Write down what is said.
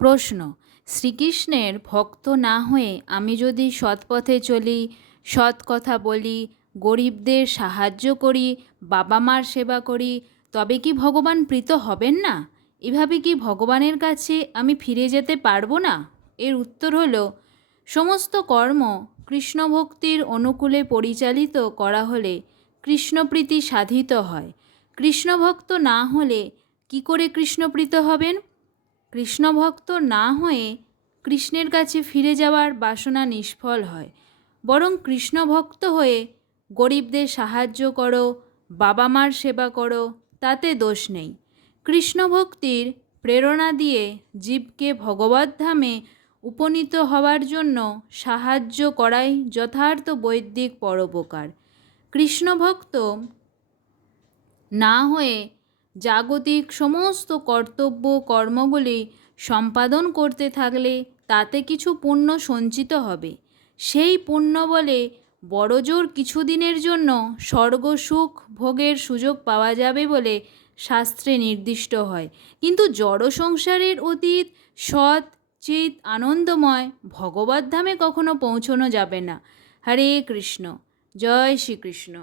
প্রশ্ন, শ্রীকৃষ্ণের ভক্ত না হয়ে আমি যদি সৎপথে চলি, সৎ কথা বলি, গরিবদের সাহায্য করি বাবা মার সেবা করি, তবে কি ভগবান প্রীত হবেন না? এভাবে কি ভগবানের কাছে আমি ফিরে যেতে পারব না? এর উত্তর হলো, সমস্ত কর্ম কৃষ্ণ ভক্তির অনুকূলে পরিচালিত করা হলে কৃষ্ণপ্রীতি সাধিত হয়। কৃষ্ণভক্ত না হলে কি করে কৃষ্ণপ্রীত হবেন? কৃষ্ণভক্ত না হয়ে কৃষ্ণের কাছে ফিরে যাওয়ার বাসনা নিষ্ফল হয়। বরং কৃষ্ণভক্ত হয়ে গরিবদের সাহায্য করো বাবা মার সেবা করো, তাতে দোষ নেই। কৃষ্ণভক্তির প্রেরণা দিয়ে জীবকে ভগবদ্ধামে উপনীত হওয়ার জন্য সাহায্য করাই যথার্থ বৈদিক পরোপকার। কৃষ্ণভক্ত না হয়ে জাগতিক সমস্ত কর্তব্য কর্মগুলি সম্পাদন করতে থাকলে তাতে কিছু পুণ্য সঞ্চিত হবে। সেই পুণ্য বলে বড়জোর কিছুদিনের জন্য স্বর্গ সুখ ভোগের সুযোগ পাওয়া যাবে বলে শাস্ত্রে নির্দিষ্ট হয়। কিন্তু জড় সংসারের অতীত, সৎ, চিত, আনন্দময় ভগবত ধামে কখনো পৌঁছনো যাবে না। হরে কৃষ্ণ। জয় শ্রীকৃষ্ণ।